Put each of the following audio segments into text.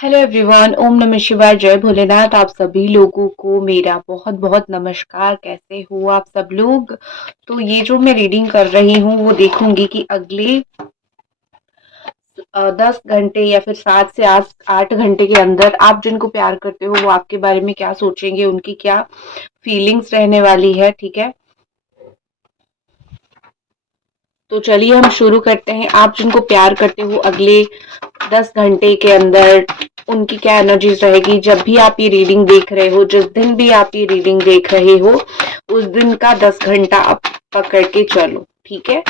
Hello everyone, ओम नमः शिवाय, जय भोलेनाथ। आप सभी लोगों को मेरा बहुत बहुत नमस्कार। कैसे हो आप सब लोग? तो ये जो मैं रीडिंग कर रही हूँ वो देखूंगी कि अगले 10 घंटे या फिर 7 से 8 घंटे के अंदर आप जिनको प्यार करते हो वो आपके बारे में क्या सोचेंगे, उनकी क्या फीलिंग्स रहने वाली है। ठीक है, तो चलिए हम शुरू करते हैं। आप जिनको प्यार करते हो अगले 10 घंटे के अंदर उनकी क्या एनर्जीज रहेगी। जब भी आप ये रीडिंग देख रहे हो, जिस दिन भी आप ये रीडिंग देख रहे हो, उस दिन का 10 घंटा आप पकड़ के चलो। ठीक है,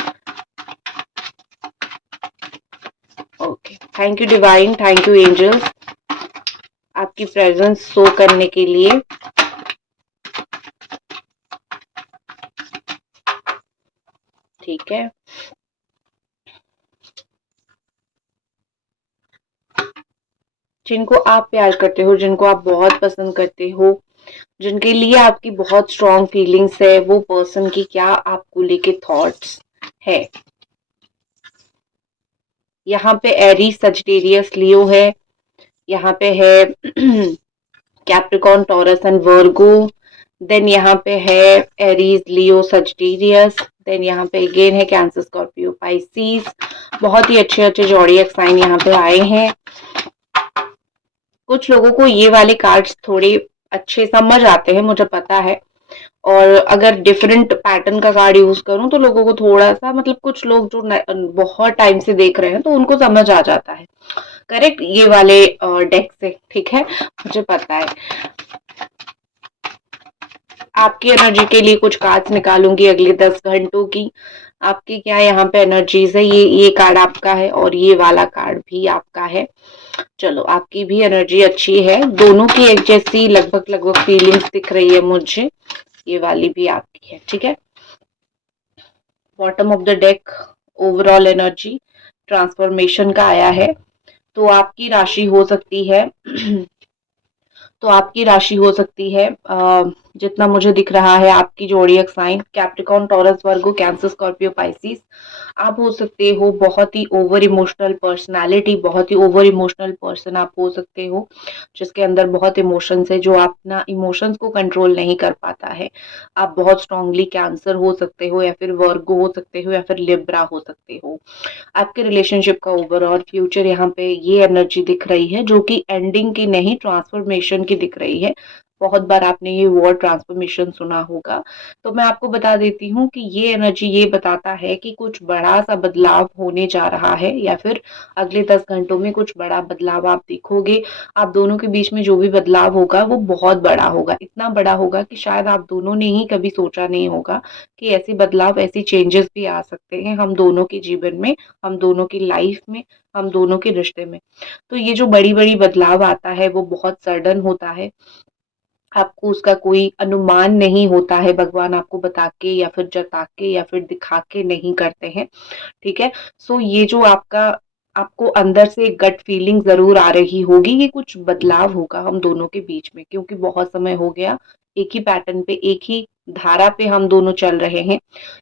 okay. Thank you divine, thank you angels, आपकी प्रेजेंस शो करने के लिए। ठीक है, जिनको आप प्यार करते हो, जिनको आप बहुत पसंद करते हो, जिनके लिए आपकी बहुत स्ट्रॉन्ग फीलिंग्स है, वो पर्सन की क्या आपको लेके थॉट्स है। यहाँ पे एरीज, सजिटेरियस, लियो है। यहाँ पे है Capricorn, Taurus and Virgo. Then यहाँ पे है एरीज, लियो, सजिटेरियस। देन यहाँ पे अगेन है कैंसर, स्कॉर्पियो, पाइसिस। बहुत ही अच्छे अच्छे जॉडियक साइन यहाँ पे आए हैं। कुछ लोगों को ये वाले कार्ड्स थोड़े अच्छे समझ आते हैं, मुझे पता है। और अगर डिफरेंट पैटर्न का कार्ड यूज करूं तो लोगों को थोड़ा सा, मतलब कुछ लोग जो बहुत टाइम से देख रहे हैं तो उनको समझ आ जाता है। करेक्ट, ये वाले डेक से। ठीक है, मुझे पता है। आपकी एनर्जी के लिए कुछ कार्ड्स निकालूंगी अगले 10 घंटों की। आपकी क्या यहाँ पे एनर्जीज है। ये कार्ड आपका है और ये वाला कार्ड भी आपका है। चलो, आपकी भी एनर्जी अच्छी है, दोनों की एक जैसी लगभग लगभग फीलिंग्स दिख रही है मुझे। ये वाली भी आपकी है। ठीक है, bottom of the deck overall energy transformation का आया है। तो आपकी राशि हो सकती है तो आपकी राशि हो सकती है जितना मुझे दिख रहा है, आपकी जोडियक साइन कैप्रिकॉर्न, टॉरस, वर्गो, कैंसर, स्कॉर्पियो, पाइसिस। आप हो सकते हो बहुत ही ओवर इमोशनल पर्सनालिटी, बहुत ही ओवर इमोशनल पर्सन आप हो सकते हो, जिसके अंदर बहुत इमोशंस है, जो अपना इमोशंस को कंट्रोल नहीं कर पाता है। आप बहुत स्ट्रांगली कैंसर हो सकते हो, या फिर वर्गो हो सकते हो, या फिर लिब्रा हो सकते हो। आपके रिलेशनशिप का ओवरऑल फ्यूचर यहाँ पे ये एनर्जी दिख रही है, जो कि एंडिंग की नहीं, ट्रांसफॉर्मेशन की दिख रही है। बहुत बार आपने ये वर्ड ट्रांसफॉर्मेशन सुना होगा, तो मैं आपको बता देती हूँ कि ये एनर्जी ये बताता है कि कुछ बड़ा सा बदलाव होने जा रहा है, या फिर अगले 10 घंटों में कुछ बड़ा बदलाव आप देखोगे। आप दोनों के बीच में जो भी बदलाव होगा वो बहुत बड़ा होगा, इतना बड़ा होगा कि शायद आप दोनों ने ही कभी सोचा नहीं होगा कि ऐसे बदलाव, ऐसी चेंजेस भी आ सकते हैं हम दोनों के जीवन में, हम दोनों की लाइफ में, हम दोनों के रिश्ते में। तो ये जो बड़ी बड़ी बदलाव आता है वो बहुत सडन होता है, आपको उसका कोई अनुमान नहीं होता है। भगवान आपको बता के या फिर जता के या फिर दिखा के नहीं करते हैं। ठीक है, सो ये जो आपका, आपको अंदर से एक गट फीलिंग जरूर आ रही होगी कि कुछ बदलाव होगा हम दोनों के बीच में, क्योंकि बहुत समय हो गया एक ही पैटर्न पे, एक ही धारा पे हम दोनों चल रहे हैं,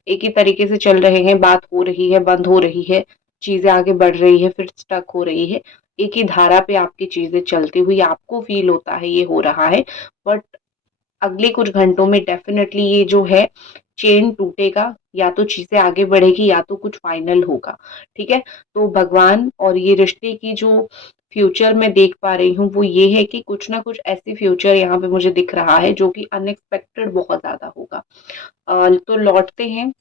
एक ही तरीके से चल रहे हैं। बात हो रही है, बंद हो रही है, चीजें आगे बढ़ रही है, फिर स्टक हो रही है। एक ही धारा पे आपकी चीजें चलती हुई आपको फील होता है ये हो रहा है। बट अगले कुछ घंटों में डेफिनेटली ये जो है चेन टूटेगा, या तो चीजें आगे बढ़ेगी या तो कुछ फाइनल होगा। ठीक है, तो भगवान और ये रिश्ते की जो फ्यूचर में देख पा रही हूँ वो ये है कि कुछ ना कुछ ऐसी फ्यूचर यहाँ पे मुझे दिख रहा है जो कि अनएक्सपेक्टेड बहुत ज्यादा होगा। तो लौटते हैं,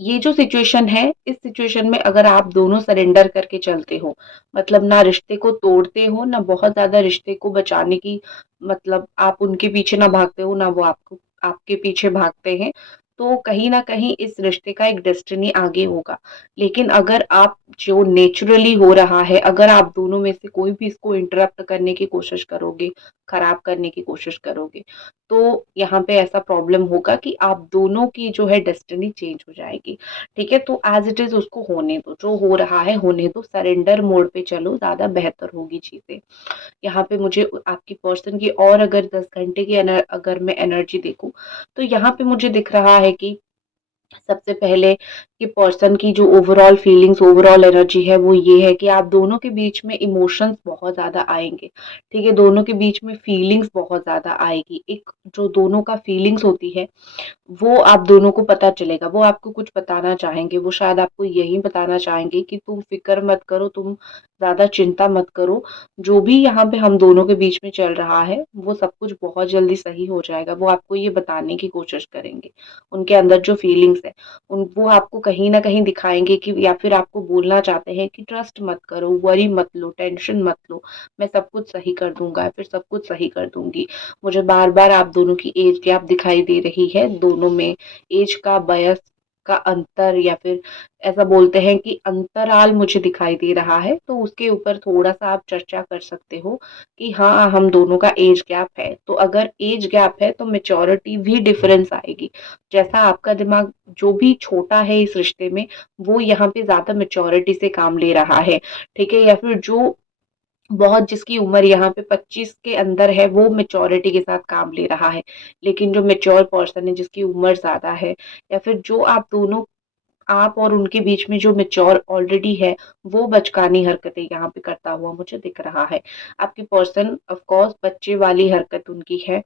ये जो सिचुएशन है, इस सिचुएशन में अगर आप दोनों सरेंडर करके चलते हो, मतलब ना रिश्ते को तोड़ते हो, ना बहुत ज्यादा रिश्ते को बचाने की, मतलब आप उनके पीछे ना भागते हो, ना वो आपको आपके पीछे भागते हैं, तो कहीं ना कहीं इस रिश्ते का एक डेस्टिनी आगे होगा। लेकिन अगर आप, जो नेचुरली हो रहा है, अगर आप दोनों में से कोई भी इसको इंटरप्ट करने की कोशिश करोगे, खराब करने की कोशिश करोगे, तो यहाँ पे ऐसा प्रॉब्लम होगा कि आप दोनों की जो है डेस्टिनी चेंज हो जाएगी। ठीक है, तो एज इट इज उसको होने दो, जो हो रहा है होने दो, सरेंडर मोड पे चलो, ज्यादा बेहतर होगी चीजें। यहाँ पे मुझे आपकी पर्सन की, और अगर 10 घंटे की अगर मैं एनर्जी देखूं, तो यहाँ पे मुझे दिख रहा है कि सबसे पहले कि पर्सन की जो ओवरऑल फीलिंग्स, ओवरऑल एनर्जी है वो ये है कि आप दोनों के बीच में इमोशंस बहुत ज़्यादा आएँगे, ठीक है? दोनों के बीच में फीलिंग्स बहुत ज़्यादा आएगी। एक जो दोनों का फीलिंग्स होती है वो आप दोनों को पता चलेगा, वो आपको कुछ बताना चाहेंगे, वो शायद आपको यही बताना चाहेंगे कि तुम फ़िक्र मत करो, तुम ज़्यादा चिंता मत करो, जो भी यहाँ पे हम दोनों के बीच में चल रहा है, वो सब कुछ बहुत जल्दी सही हो जाएगा। वो आपको ये बताने की कोशिश करेंगे। उनके अंदर जो फीलिंग्स है, उन वो आपको कहीं न कहीं दिखाएँगे कि या फिर आपको बोलना चाहते हैं कि ट्रस्ट मत करो, वरी मत लो, टेंशन मत लो, मैं सब कुछ सही कर दूँगा या फिर सब कुछ सही कर दूँगी। मुझे बार-बार आप दोनों की एज गैप दिखाई दे रही है, दोनों में एज का वयस का अंतर या फिर ऐसा बोलते हैं कि अंतराल मुझे दिखाई दे रहा है, तो उसके ऊपर थोड़ा-सा आप चर्चा कर सकते हो कि हाँ, हम दोनों का एज गैप है। तो अगर एज गैप है, तो मैच्योरिटी भी डिफरेंस आएगी। जैसा आपका दिमाग जो भी छोटा है इस रिश्ते में, वो यहाँ पे ज़्यादा मैच्योरिटी से काम ले रहा है, ठीक है? या फिर जो बहुत जिसकी उम्र यहाँ पे 25 के अंदर है, वो मैच्योरिटी के साथ काम ले रहा है। लेकिन जो मैच्योर पर्सन है, जिसकी उम्र ज़्यादा है या फिर जो आप दोनों आप और उनके बीच में जो मैच्योर ऑलरेडी है, वो बचकानी हरकतें यहाँ पे करता हुआ मुझे दिख रहा है। आपके पर्सन ऑफ कोर्स बच्चे वाली हरकत उनकी है।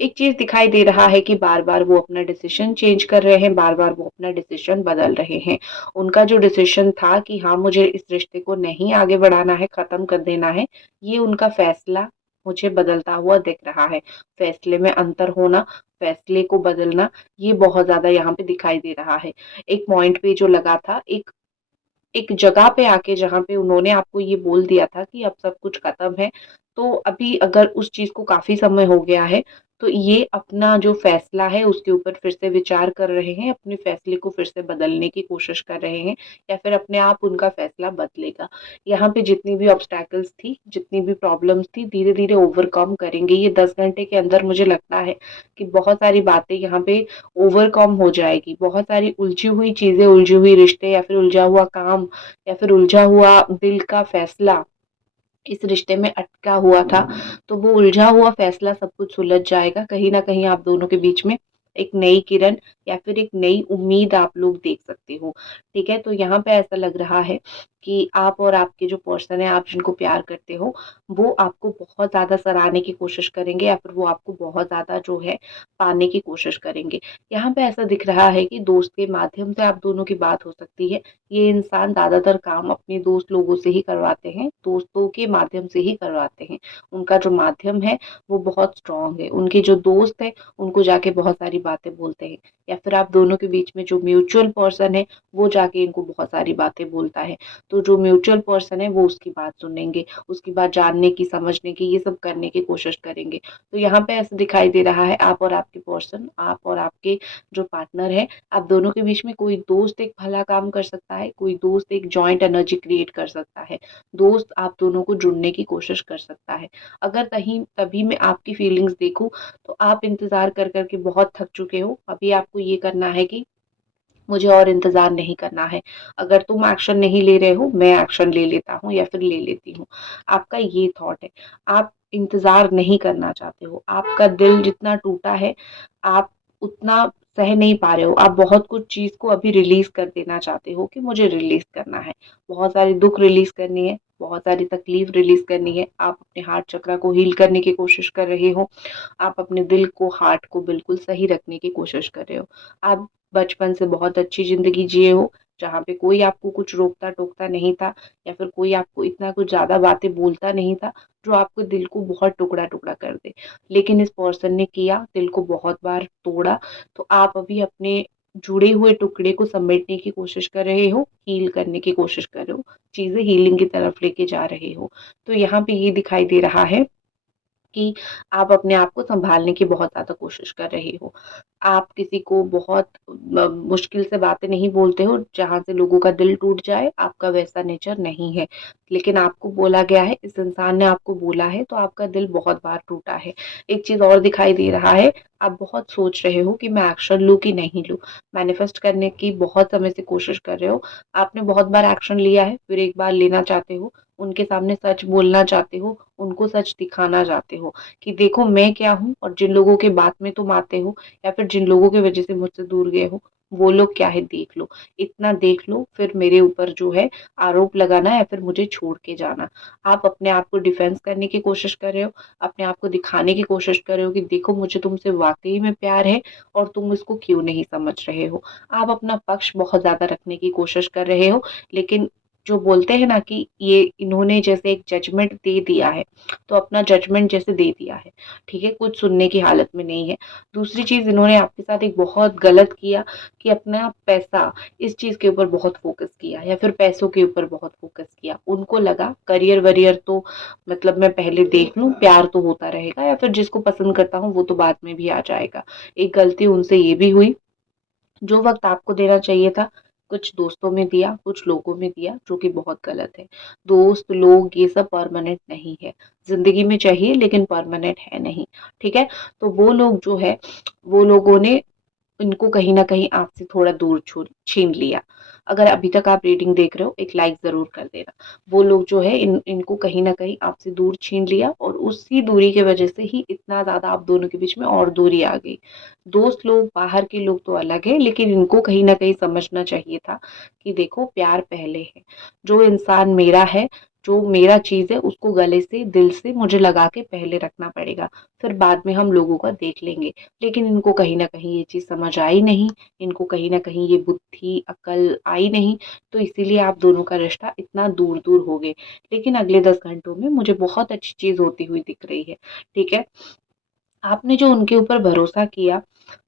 एक चीज़ दिखाई दे रहा है कि बार-बार वो अपना डिसीज़न चेंज कर रहे हैं, बार-बार वो अपना डिसीज़न बदल रहे हैं। उनका जो डिसीज़न था कि हाँ, मुझे इस रिश्ते को नहीं आगे बढ़ाना है, ख़त्म कर देना है, ये उनका फ़ैसला मुझे बदलता हुआ दिख रहा है। फ़ैसले में अंतर होना, फ़ैसले को बदलना, ये बहुत ज़्यादा यहाँ पे दिखाई दे रहा है। एक पॉइंट पे जो लगा था, एक एक जगह पे आके जहाँ पे उन्होंने आपको ये बोल दिया था कि अब सब कुछ खत्म है, तो अभी अगर उस चीज़ को काफ़ी समय हो गया है, तो ये अपना जो फैसला है उसके ऊपर फिर से विचार कर रहे हैं, अपने फैसले को फिर से बदलने की कोशिश कर रहे हैं या फिर अपने आप उनका फैसला बदलेगा। यहाँ पे जितनी भी ऑब्स्टैकल्स थी, जितनी भी प्रॉब्लम्स थी, धीरे-धीरे ओवरकम करेंगे। ये 10 घंटे के अंदर मुझे लगता है कि बहुत सारी बातें यहाँ पे ओवरकम हो जाएगी। बहुत सारी उलझी हुई चीज़ें, उलझे हुए रिश्ते या फिर उलझा हुआ काम या फिर उलझा हुआ दिल का फैसला इस रिश्ते में अटका हुआ था, तो वो उलझा हुआ फैसला सब कुछ सुलझ जाएगा। कहीं न कहीं आप दोनों के बीच में एक नई किरण या फिर एक नई उम्मीद आप लोग देख सकते हो, ठीक है? तो यहाँ पे ऐसा लग रहा है कि आप और आपके जो पर्सन है, आप जिनको प्यार करते हो, वो आपको बहुत ज़्यादा सराहने की कोशिश करेंगे या फिर वो आपको बहुत ज़्यादा जो है पाने की कोशिश करेंगे। यहाँ पे ऐसा दिख रहा है कि दोस्त के माध्यम से आप दोनों की बात हो सकती है। ये इंसान ज़्यादातर काम अपने दोस्त लोगों से ही करवाते हैं, दोस्तों के माध्यम से ही करवाते हैं। उनका जो माध्यम है वो बहुत स्ट्रॉन्ग है। उनके जो दोस्त हैं उनको जाके बहुत सारी बातें बोलते हैं या फिर आप दोनों के बीच में जो म्यूचुअल पर्सन है वो जाके इनको बहुत सारी बातें बोलता है। तो जो म्यूचुअल पर्सन है वो उसकी बात सुनेंगे, उसकी बात जानने की, समझने की, ये सब करने की कोशिश करेंगे। तो यहाँ पे ऐसा दिखाई दे रहा है आप और आपके पर्सन, आप और आपके जो पार्टनर है, आप दोनों के बीच में कोई दोस्त एक भला काम कर सकता है, कोई दोस्त एक जॉइंट एनर्जी क्रिएट कर सकता है, दोस्त आप दोनों को जुड़ने की कोशिश कर सकता है। अगर तहीं तभी मैं आपकी फीलिंग्स देखूँ तो आप इंतज़ार कर के बहुत थक चुके हो। अभी आपको ये करना है कि मुझे और इंतज़ार नहीं करना है। अगर तुम एक्शन नहीं ले रहे हो, मैं एक्शन ले लेता हूँ या फिर ले लेती हूँ। आपका ये थॉट है। आप इंतज़ार नहीं करना चाहते हो। आपका दिल जितना टूटा है, आप उतना सह नहीं पा रहे हो। आप बहुत कुछ चीज़ को अभी रिलीज़ कर देना चाहते हो कि मुझे रिलीज़ करना है। बहुत सारी दुःख रिलीज़ करनी है, बहुत सारी तकलीफ़ रिलीज़ करनी है। आप अपने हार्ट चक्रा को हील करने की कोशिश कर रहे हो। आप अपने दिल को, हार्ट को बिल्कुल सही रखने की कोशिश कर रहे हो। आप बचपन से बहुत अच्छी ज़िंदगी जिए हो, जहाँ पे कोई आपको कुछ रोकता-टोकता नहीं था या फिर कोई आपको इतना कुछ ज़्यादा बातें बोलता नहीं था, जो आपके दिल को बहुत टुकड़ा-टुकड़ा कर दे। लेकिन इस पर्सन ने किया, दिल को बहुत बार तोड़ा, तो आप अभी अपने जुड़े हुए टुकड़े को समेटने की कोशिश कर रहे हो, हील करने की कोशिश कर रहे हो, चीज़ें हीलिंग की तरफ लेके जा रहे हो। तो यहाँ पे ये दिखाई दे रहा है कि आप अपने आप को सँभालने की बहुत ज़्यादा कोशिश कर रहे हो। आप किसी को बहुत मुश्किल से बातें नहीं बोलते हो, जहाँ से लोगों का दिल टूट जाए, आपका वैसा नेचर नहीं है। लेकिन आपको बोला गया है, इस इंसान ने आपको बोला है, तो आपका दिल बहुत बार टूटा है। एक चीज़ और दिखाई दे रहा है, आप बहुत सोच रहे हो कि मैं एक्शन लूँ कि नहीं लूँ। मैनिफेस्ट करने की बहुत समय से कोशिश कर रहे हो। आपने बहुत बार एक्शन लिया है, फिर एक बार लेना चाहते हो, उनके सामने सच बोलना चाहते हो, उनको सच दिखाना चाहते हो कि देखो मैं क्या हूँ और जिन लोगों के बात में तुम आते हो या फिर जिन लोगों की वज़ह से मुझसे दूर गए हो, वो लोग क्या है देख लो, इतना देख लो, फिर मेरे ऊपर जो है आरोप लगाना या फिर मुझे छोड़ के जाना। आप अपने आप को डिफेंस करने की कोशिश कर रहे हो, अपने आप को दिखाने की कोशिश कर रहे हो कि देखो मुझे तुमसे वाक़ई में प्यार है और तुम इसको क्यों नहीं समझ रहे हो। आप अपना पक्ष बहुत ज़्यादा रखने की कोशिश कर रहे हो, लेकिन जो बोलते हैं ना कि ये इन्होंने जैसे एक जजमेंट दे दिया है, तो अपना जजमेंट जैसे दे दिया है, ठीक है? कुछ सुनने की हालत में नहीं है। दूसरी चीज़ इन्होंने आपके साथ एक बहुत गलत किया कि अपना पैसा इस चीज़ के ऊपर बहुत फ़ोकस किया या फिर पैसों के ऊपर बहुत फ़ोकस किया। उनको लगा करियर-वरियर तो मतलब मैं पहले देख लूँ, प्यार तो होता रहेगा या फिर जिसको पसंद करता हूँ वो तो बाद में भी आ जाएगा। एक गलती उनसे ये भी हुई, जो वक़्त आपको देना चाहिए था, कुछ दोस्तों में दिया, कुछ लोगों में दिया, जो कि बहुत गलत है। दोस्त, लोग ये सब परमानेंट नहीं है। ज़िंदगी में चाहिए लेकिन परमानेंट है नहीं, ठीक है? तो वो लोग जो है, वो लोगों ने इनको कहीं न कहीं आपसे थोड़ा दूर छीन लिया। अगर अभी तक आप रीडिंग देख रहे हो, एक लाइक ज़रूर कर देना। वो लोग जो है इनको कहीं न कहीं आपसे दूर छीन लिया और उसी दूरी की वज़ह से ही इतना ज़्यादा आप दोनों के बीच में और दूरी आ गई। दोस्त लोग, बाहर के लोग तो अलग है, लेकिन इनको कहीं न कहीं समझना चाहिए था कि देखो प्यार पहले है। जो इंसान मेरा है, जो मेरा चीज़ है, उसको गले से, दिल से मुझे लगा के पहले रखना पड़ेगा। फिर बाद में हम लोगों का देख लेंगे। लेकिन इनको कहीं न कहीं ये चीज़ समझ आई नहीं, इनको कहीं न कहीं ये बुद्धि, अकल आई नहीं, तो इसीलिए आप दोनों का रिश्ता इतना दूर-दूर हो गए। लेकिन अगले 10 घंटों में मुझे बहुत अच्छी चीज़ होती हुई दिख रही है, ठीक है? आपने जो उनके ऊपर भरोसा किया,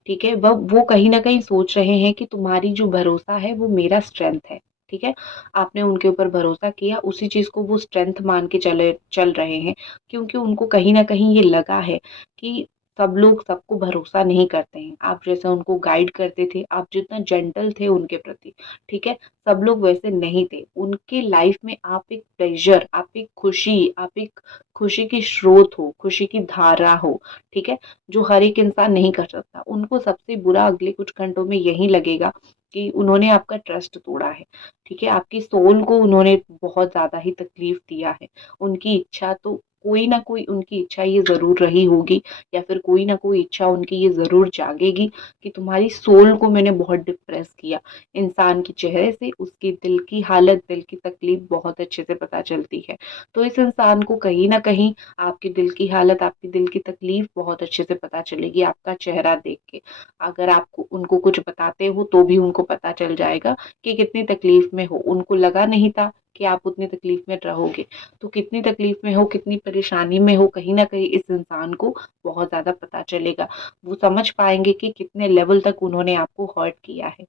ठीक है? वो कहीं न कहीं सोच रहे हैं कि तुम्हारी जो भरोसा है वो मेरा स्ट्रेंथ है, ठीक है? आपने उनके ऊपर भरोसा किया, उसी चीज़ को वो स्ट्रेंथ मान के चल रहे हैं, क्योंकि उनको कहीं न कहीं ये लगा है कि सब लोग सबको भरोसा नहीं करते हैं। आप जैसा उनको गाइड करते थे, आप जितना जेंटल थे उनके प्रति, ठीक है? सब लोग वैसे नहीं थे। उनके लाइफ में आप एक प्लेज़र, आप एक खुशी, आप एक खुशी की स्रोत हो, खुशी की धारा हो, ठीक है? जो हर एक इंसान नहीं कर सकता। उनको सबसे बुरा अगले कुछ घंटों में यही लगेगा कि उन्होंने आपका ट्रस्ट तोड़ा है, ठीक है? आपकी सोल को उन्होंने बहुत ज़्यादा ही तकलीफ़ दिया है। उनकी इच्छा तो कोई ना कोई उनकी इच्छा ये ज़रूर रही होगी या फिर कोई ना कोई इच्छा उनकी ये ज़रूर जागेगी कि तुम्हारी सोल को मैंने बहुत डिप्रेस किया। इंसान के चेहरे से उसके दिल की हालत, दिल की तकलीफ़ बहुत अच्छे से पता चलती है। तो इस इंसान को कहीं न कहीं आपके दिल की हालत, आपके दिल की तकलीफ बहुत अच्छे से पता चलेगी आपका चेहरा देख के। अगर आपको उनको कुछ बताते हो तो भी उनको पता चल जाएगा कि कितनी तकलीफ में हो। उनको लगा नहीं था कि आप उतनी तकलीफ में रहोगे। तो कितनी तकलीफ में हो, कितनी परेशानी में हो, कहीं न कहीं इस इंसान को बहुत ज़्यादा पता चलेगा। वो समझ पाएँगे कि कितने लेवल तक उन्होंने आपको हर्ट किया है।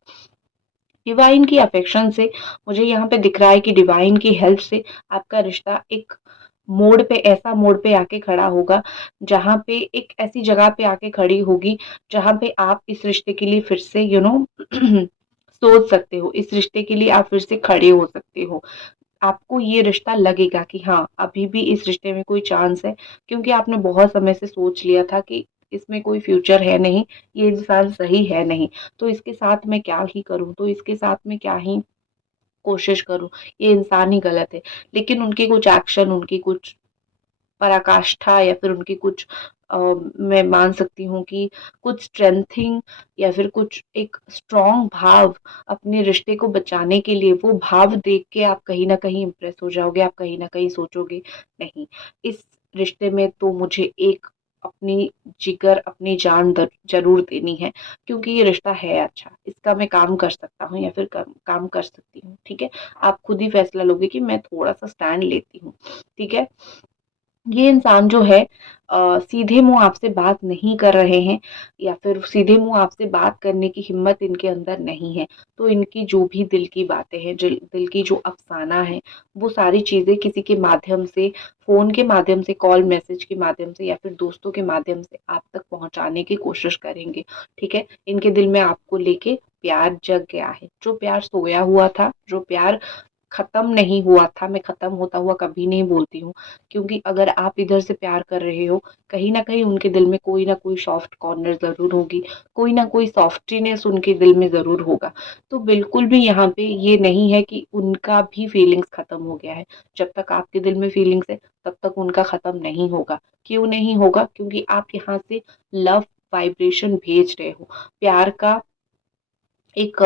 डिवाइन की अफेक्शन से मुझे यहाँ पे दिख रहा है कि डिवाइन की हेल्प से आपका रिश्ता एक मोड़ पे आके खड़ा होगा, जहाँ पे एक ऐसी जगह पे आके खड़ी होगी, जहाँ पे आप इस रिश्ते के लिए फिर से सोच सकते हो, इस रिश्ते के लिए आप फिर से खड़े हो सकते हो। आपको ये रिश्ता लगेगा कि हाँ, अभी भी इस रिश्ते में कोई चांस है, क्योंकि आपने बहुत समय से सोच लिया था कि इसमें कोई फ्यूचर है नहीं, ये इंसान सही है नहीं, तो इसके साथ मैं क्या ही करूँ, तो इसके साथ मैं क्या ही कोशिश करूँ, ये इंसान ही गलत है। लेकिन उनके कुछ एक्शन, उनकी कुछ पराकाष्ठा या फिर उनकी कुछ मैं मान सकती हूँ कि कुछ स्ट्रेंथिंग या फिर कुछ एक स्ट्रॉन्ग भाव अपने रिश्ते को बचाने के लिए, वो भाव देख के आप कहीं न कहीं इम्प्रेस हो जाओगे, आप कहीं न कहीं सोचोगे नहीं, इस रिश्ते में तो मुझे एक अपनी जिगर, अपनी जान ज़रूर देनी है, क्योंकि ये रिश्ता है अच्छा, इसका मैं काम कर सकता हूँ या फिर काम कर सकती हूँ, ठीक है? आप खुद ही फैसला लोगे कि मैं थोड़ा-सा स्टैंड लेती हूँ, ठीक है? ये इंसान जो है सीधे मुँह आपसे बात नहीं कर रहे हैं या फिर सीधे मुँह आपसे बात करने की हिम्मत इनके अंदर नहीं है। तो इनकी जो भी दिल की बातें हैं, दिल की जो अफ़साना है, वो सारी चीज़ें किसी के माध्यम से, फ़ोन के माध्यम से, कॉल मैसेज के माध्यम से या फिर दोस्तों के माध्यम से आप तक पहुँचाने की कोशिश करेंगे, ठीक है? इनके दिल में आपको लेके प्यार जग गया है। जो प्यार सोया हुआ था, जो प्यार खत्म नहीं हुआ था, मैं खत्म होता हुआ कभी नहीं बोलती हूँ, क्योंकि अगर आप इधर से प्यार कर रहे हो, कहीं न कहीं उनके दिल में कोई न कोई सॉफ्ट कॉर्नर ज़रूर होगी, कोई न कोई सॉफ्टीनेस उनके दिल में ज़रूर होगा। तो बिल्कुल भी यहाँ पे ये नहीं है कि उनका भी फीलिंग्स खत्म हो गया है। जब तक आपके दिल में फीलिंग्स है, तब तक उनका खत्म नहीं होगा। क्यों नहीं होगा? क्योंकि आप यहाँ से लव वाइब्रेशन भेज रहे हो, प्यार का एक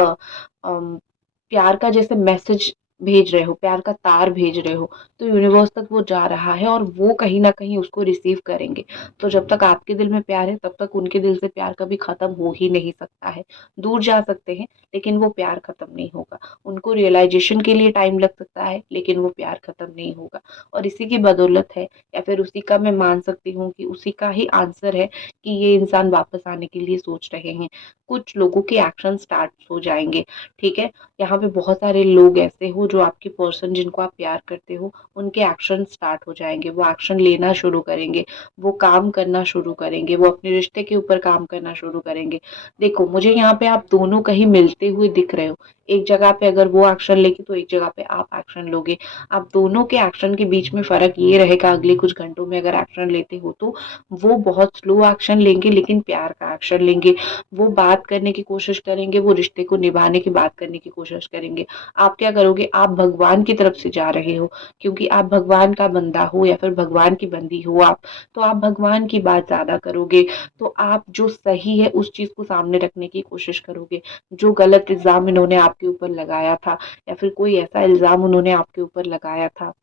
प्यार का जैसे मैसेज भेज रहे हो, प्यार का तार भेज रहे हो, तो यूनिवर्स तक वो जा रहा है और वो कहीं न कहीं उसको रिसीव करेंगे। तो जब तक आपके दिल में प्यार है, तब तक उनके दिल से प्यार कभी खत्म हो ही नहीं सकता है। दूर जा सकते हैं, लेकिन वो प्यार खत्म नहीं होगा। उनको रियलाइज़ेशन के लिए टाइम लग सकता है, लेकिन वो प्यार खत्म नहीं होगा। और इसी की बदौलत है, या फिर उसी का मैं मान सकती हूँ कि उसी का ही आंसर है कि ये इंसान वापस आने के लिए सोच रहे हैं। कुछ लोगों के एक्शन स्टार्ट हो जाएँगे, ठीक है? यहाँ पे बहुत सारे लोग ऐसे हो जो आपके पर्सन जिनको आप प्यार करते हो, उनके एक्शन स्टार्ट हो जाएँगे, वो एक्शन लेना शुरू करेंगे, वो काम करना शुरू करेंगे, वो अपने रिश्ते के ऊपर काम करना शुरू करेंगे। देखो, मुझे यहाँ पे आप दोनों कहीं मिलते हुए दिख रहे हो। एक जगह पे अगर वो एक्शन लेगी तो एक जगह पे आप एक्शन लोगे। आप दोनों के एक्शन के बीच में फ़र्क ये रहेगा अगले कुछ घंटों में अगर एक्शन लेते हो तो, वो बहुत स्लो एक्शन लेंगे लेकिन प्यार का एक्शन लेंगे। वो बात करने की कोशिश करेंगे, वो रिश्ते को निभाने की बात करने की कोशिश करेंगे। आप क्या करोगे? आप भगवान की तरफ से जा रहे हो, क्योंकि आप भगवान का बंदा हो या फिर भगवान की बंदी हो आप, तो आप भगवान की बात ज़्यादा करोगे। तो आप जो सही है उस चीज़ को सामने रखने की कोशिश करोगे। जो गलत इल्ज़ाम इन्होंने आपके ऊपर लगाया था, या फिर कोई ऐसा इल्ज़ाम उन्होंने आपके ऊपर लगाया था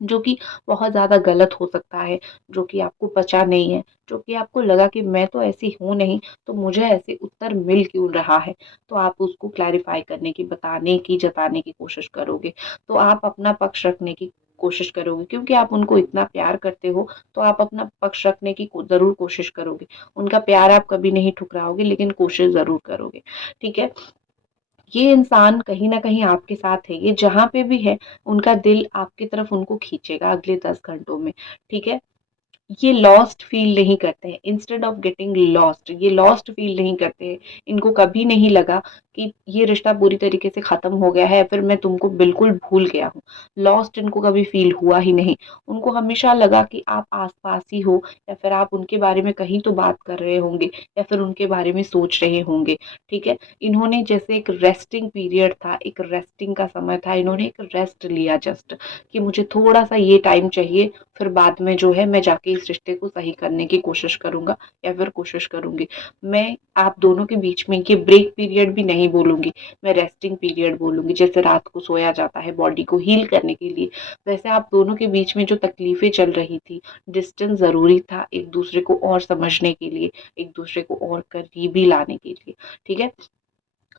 जो कि बहुत ज़्यादा गलत हो सकता है, जो कि आपको पचा नहीं है, जो कि आपको लगा कि मैं तो ऐसी हूँ नहीं, तो मुझे ऐसे उत्तर मिल क्यों रहा है? तो आप उसको क्लैरिफ़ाई करने की, बताने की, जताने की कोशिश करोगे। तो आप अपना पक्ष रखने की कोशिश करोगे, क्योंकि आप उनको इतना प्यार करते हो, तो आप अपना पक्ष रखने की को ज़रूर कोशिश करोगे। उनका प्यार आप कभी नहीं ठुकराओगे, लेकिन कोशिश ज़रूर करोगे, ठीक है? ये इंसान कहीं न कहीं आपके साथ है, ये जहाँ पे भी है, उनका दिल आपकी तरफ उनको खींचेगा अगले 10 घंटों में, ठीक है? ये लॉस्ट फ़ील नहीं करते हैं, इंस्टेड ऑफ गेटिंग लॉस्ट, ये लॉस्ट फ़ील नहीं करते हैं। इनको कभी नहीं लगा कि ये रिश्ता पूरी तरीके से ख़त्म हो गया है या फिर मैं तुमको बिल्कुल भूल गया हूँ। लॉस्ट इनको कभी फ़ील हुआ ही नहीं। उनको हमेशा लगा कि आप आस-पास ही हो, या फिर आप उनके बारे में कहीं तो बात कर रहे होंगे, या फिर उनके बारे में सोच रहे होंगे, ठीक है? इन्होंने जैसे एक रेस्टिंग पीरियड था, एक रेस्टिंग का समय था, इन्होंने एक रेस्ट लिया जस्ट, कि मुझे थोड़ा-सा ये टाइम चाहिए, फिर बाद में जो है मैं जाके इस रिश्ते को सही करने की कोशिश करूँगा या फिर कोशिश करूँगी। मैं आप दोनों के बीच में ये ब्रेक पीरियड भी नहीं बोलूँगी, मैं रेस्टिंग पीरियड बोलूँगी। जैसे रात को सोया जाता है बॉडी को हील करने के लिए, वैसे आप दोनों के बीच में जो तकलीफ़ें चल रही थी, डिस्टेंस ज़रूरी था एक-दूसरे को और समझने के लिए, एक-दूसरे को और करीबी लाने के लिए, ठीक है?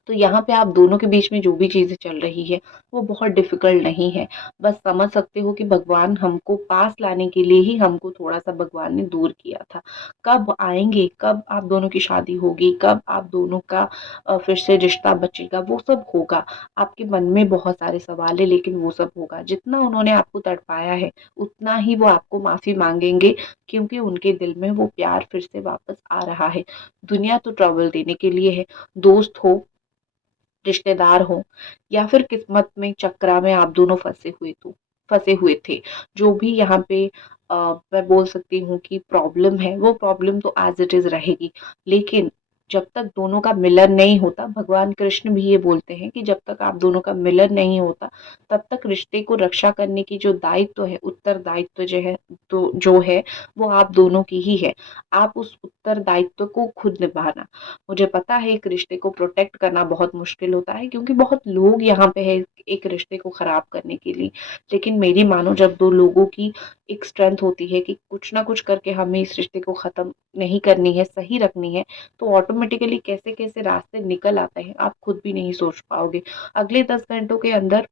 तो यहाँ पे आप दोनों के बीच में जो भी चीज़ें चल रही है, वो बहुत डिफ़िकल्ट नहीं है। बस समझ सकते हो कि भगवान हमको पास लाने के लिए ही हमको थोड़ा-सा भगवान ने दूर किया था। कब आएँगे, कब आप दोनों की शादी होगी, कब आप दोनों का फिर से रिश्ता बचेगा, वो सब होगा। आपके मन में बहुत सारे सवाल हैं, लेकिन वो सब होगा। जितना उन्होंने आपको तड़पाया है, उतना ही वो आपको माफ़ी माँगेंगे, क्योंकि उनके दिल में वो प्यार फिर से वापस आ रहा है। दुनिया तो ट्रबल देने के लिए है, दोस्त हो, रिश्तेदार हों, या फिर किस्मत में चक्रा में आप दोनों फँसे हुए थे। जो भी यहाँ पे मैं बोल सकती हूँ कि प्रॉब्लम है, वो प्रॉब्लम तो एज़ इट इज़ रहेगी। लेकिन जब तक दोनों का मिलन नहीं होता, भगवान कृष्ण भी ये बोलते हैं कि जब तक आप दोनों का मिलन नहीं होता, तब तक रिश्ते को रक्षा करने की जो दायित्व है, उत्तरदायित्व जो है, वो आप दोनों की ही है। आप उस उत्तरदायित्व को खुद निभाना। मुझे पता है एक रिश्ते को प्रोटेक्ट करना बहुत मुश्किल होता है, क्योंकि बहुत लोग यहाँ पे है एक रिश्ते को खराब करने के लिए। लेकिन मेरी मानो, जब 2 लोगों की एक स्ट्रेंथ होती है कि कुछ ना कुछ करके हमें इस रिश्ते को ख़त्म नहीं करनी है, सही रखनी है, तो ऑटोमेटिकली कैसे-कैसे रास्ते निकल आते हैं, आप खुद भी नहीं सोच पाओगे। अगले 10 घंटों के अंदर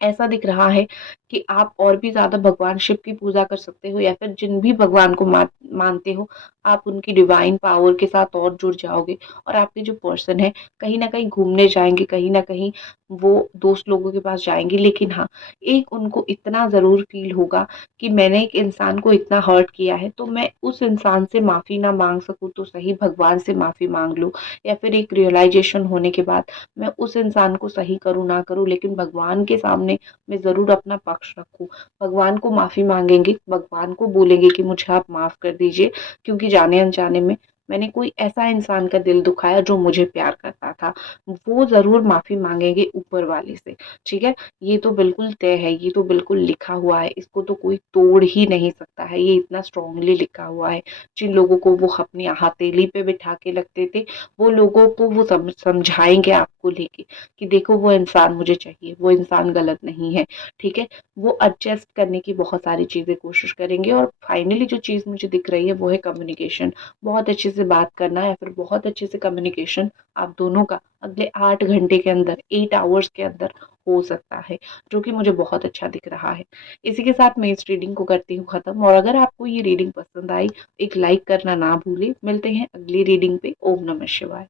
ऐसा दिख रहा है कि आप और भी ज़्यादा भगवान शिव की पूजा कर सकते हो, या फिर जिन भी भगवान को मानते हो, आप उनकी डिवाइन पावर के साथ और जुड़ जाओगे, और आपके जो पर्सन है, कहीं न कहीं घूमने जाएँगे, कहीं न कहीं वो दोस्त लोगों के पास जाएँगे। लेकिन हाँ, एक उनको इतना ज़रूर फ़ील होगा कि मैंने एक इंसान को इतना हर्ट किया है, तो मैं उस इंसान से माफ़ी ना माँग सकूँ तो सही, भगवान से माफ़ी माँग लूँ, या फिर एक रियलाइज़ेशन होने के बाद मैं उस इंसान को सही करूँ ना करूँ, लेकिन भगवान के सामने मैं ज़रूर अपना पक्ष रखूँ। भगवान को माफ़ी माँगेंगे, भगवान को बोलेंगे कि मुझे आप माफ़ कर दीजिए, क्योंकि जाने-अनजाने में मैंने कोई ऐसा इंसान का दिल दुखाया जो मुझे प्यार करता था, वो ज़रूर माफ़ी माँगेंगे ऊपर वाले से, ठीक है? ये तो बिल्कुल तय है, ये तो बिल्कुल लिखा हुआ है, इसको तो कोई तोड़ ही नहीं सकता है, ये इतना स्ट्रॉन्गली लिखा हुआ है। जिन लोगों को वो अपनी हथेली पे बिठा के रखते थे, वो लोगों को वो समझाएँगे आपको लेके कि देखो वो इंसान मुझे चाहिए, वो इंसान गलत नहीं है, ठीक है? वो एडजस्ट करने की बहुत सारी चीज़ें कोशिश करेंगे और फाइनली जो चीज़ मुझे दिख रही है वो है कम्युनिकेशन। बहुत अच्छे से बात करना या फिर बहुत अच्छे से कम्युनिकेशन आप दोनों का अगले 8 घंटे के अंदर 8 आवर्स के अंदर हो सकता है, जो कि मुझे बहुत अच्छा दिख रहा है। इसी के साथ मैं इस रीडिंग को करती हूँ खत्म और अगर आपको ये रीडिंग पसंद आई, एक लाइक करना ना भूलें। मिलते हैं अगली रीडिंग पे। ओम नमः शिवाय।